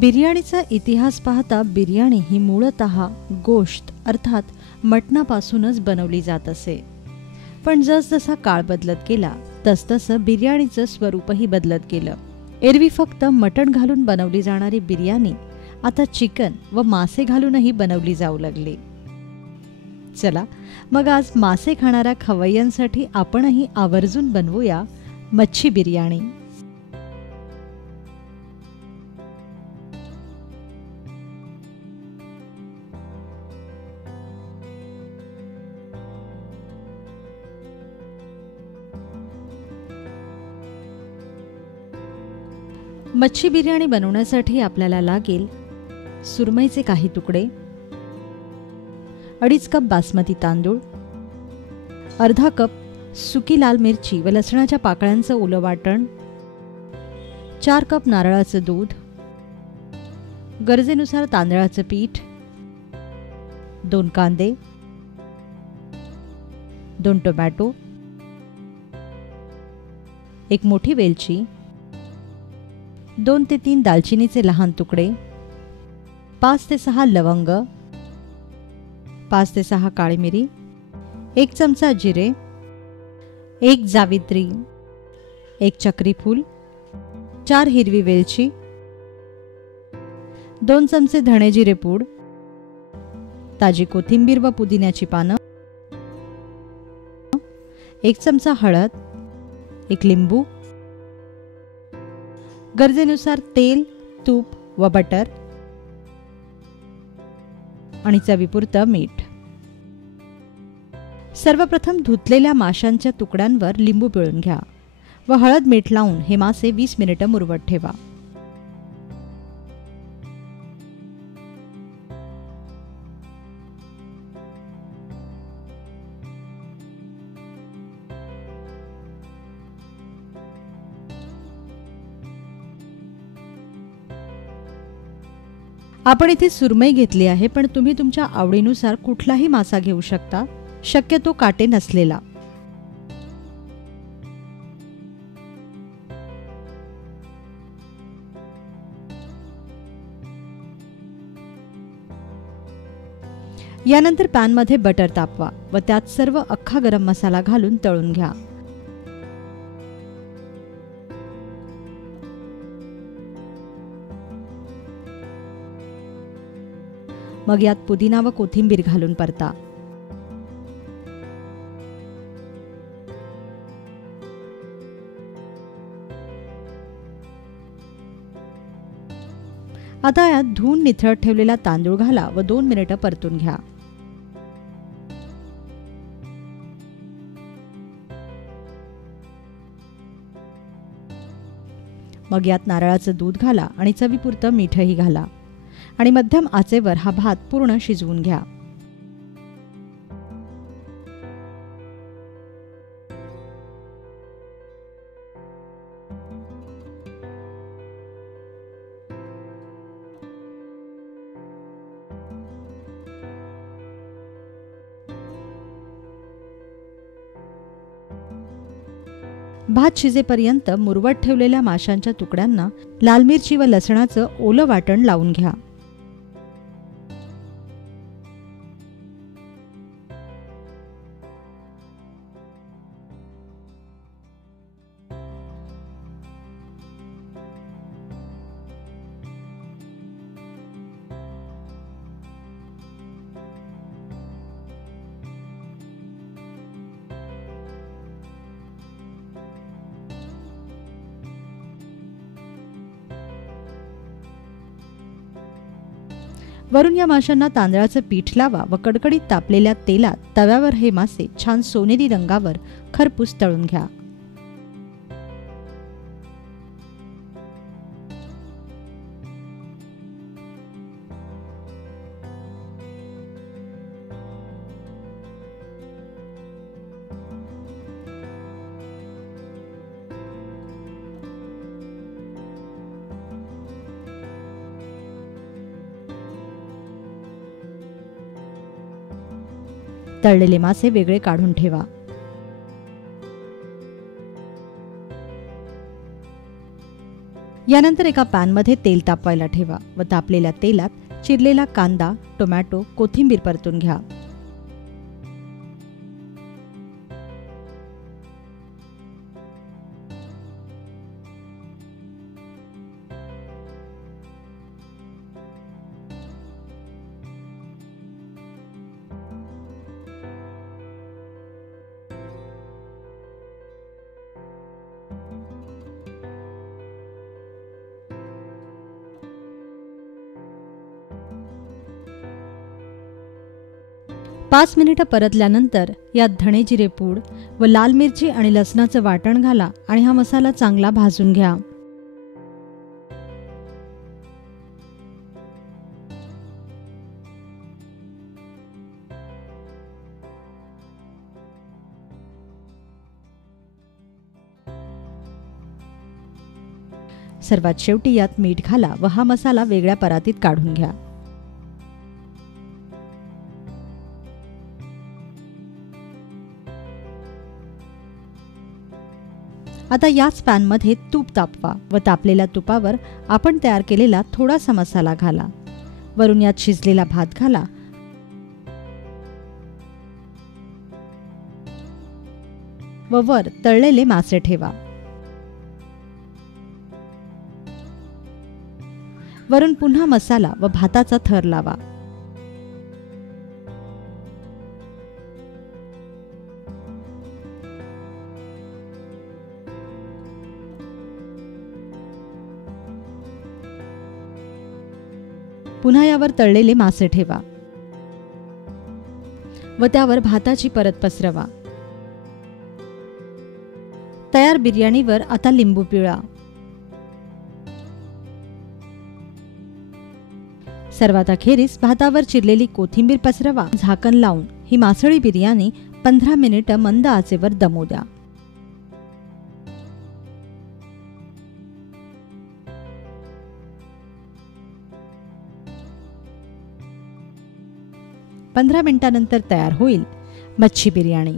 बिर्याणीचा इतिहास पाहता बिर्याणी ही मूळतः गोश्त अर्थात मटणापासूनच बनवली जात असे. पण जसजसा काळ बदलत गेला तसतसं बिर्याणीचं स्वरूपही बदलत गेलं. एरवी फक्त मटण घालून बनवली जाणारी बिर्याणी आता चिकन व मासे घालूनही बनवली जाऊ लागली. चला मग आज मासे खाणाऱ्या खवय्यांसाठी आपणही आवर्जून बनवूया मच्छी बिर्याणी. मच्छी बिर्याणी बनवण्यासाठी आपल्याला लागेल सुरमईचे काही तुकडे, 2.5 कप बासमती तांदूळ, अर्धा कप सुकी लाल मिरची व लसणाच्या पाकळ्यांचं ओलं वाटण, 4 कप नारळाचं दूध, गरजेनुसार तांदळाचं पीठ, 2 कांदे, 2 टोमॅटो, 1 मोठी वेलची, 2 ते 3 दालचिनीचे लहान तुकडे, 5 ते 6 लवंग, 5 ते 6 काळी मिरी, 1 चमचा जिरे, 1 जावित्री, 1 चक्री फूल, 4 हिरवी वेलची, 2 चमचे धणे जिरे पूड, ताजी कोथिंबीर व पुदिन्याची पानं, 1 चमचा हळद, 1 लिंबू, गरजेनुसार तेल, तूप व बटर आणि चवीपुरतं मीठ. सर्वप्रथम धुतलेल्या माशांच्या तुकड्यांवर लिंबू पिळून घ्या व हळद मीठ लावून हे मासे 20 मिनिटं मुरवत ठेवा. आपण इथे सुरमई घेतली आहे, पण तुम्ही तुमच्या आवडीनुसार कुठलाही मासा घेऊ शकता, शक्यतो काटे नसलेला. यानंतर पॅनमध्ये बटर तापवा व त्यात सर्व अख्खा गरम मसाला घालून तळून घ्या. मग यात पुदिना व कोथिंबीर घालून परता. आता यात धुवून निथळत ठेवलेला तांदूळ घाला व 2 मिनिटं परतून घ्या. मग यात नारळाचं दूध घाला आणि चवीपुरतं मीठही घाला आणि मध्यम आचेवर हा भात पूर्ण शिजवून घ्या. भात शिजेपर्यंत मुरवत ठेवलेल्या माशांच्या तुकड्यांना लाल मिरची व लसणाचं ओलं वाटण लावून घ्या. वरून या माशांना तांदळाचं पीठ लावा व कडकडीत तापलेल्या तेलात तव्यावर हे मासे छान सोनेरी रंगावर खरपूस तळून घ्या. तळलेले मासे वेगळे काढून ठेवा. यानंतर एका पॅनमध्ये तेल तापवायला ठेवा व तापलेल्या तेलात चिरलेला कांदा, टोमॅटो, कोथिंबीर परतून घ्या. पाच मिनिटं परतल्यानंतर यात धणे जिरे पूड व लाल मिरची आणि लसणाचं वाटण घाला आणि हा मसाला चांगला भाजून घ्या. सर्वात शेवटी यात मीठ घाला व हा मसाला वेगळ्या परातीत काढून घ्या. आता याच पॅनमध्ये तूप तापवा व तापलेल्या तुपावर आपण तयार केलेला थोडासा मसाला घाला. वरून यात शिजलेला भात घाला व वर तळलेले मासे ठेवा. वरून पुन्हा मसाला व भाताचा थर लावा. पुन्हा यावर तळलेले मासे ठेवा व त्यावर भाताची परत पसरवा. तयार बिर्याणीवर आता लिंबू पिळा. सर्वात अखेरीस भातावर चिरलेली कोथिंबीर पसरवा. झाकण लावून ही मासळी बिर्याणी 15 मिनिटं मंद आचेवर दमू द्या. पंधरा मिनिटांनंतर तयार होईल मच्छी बिर्याणी.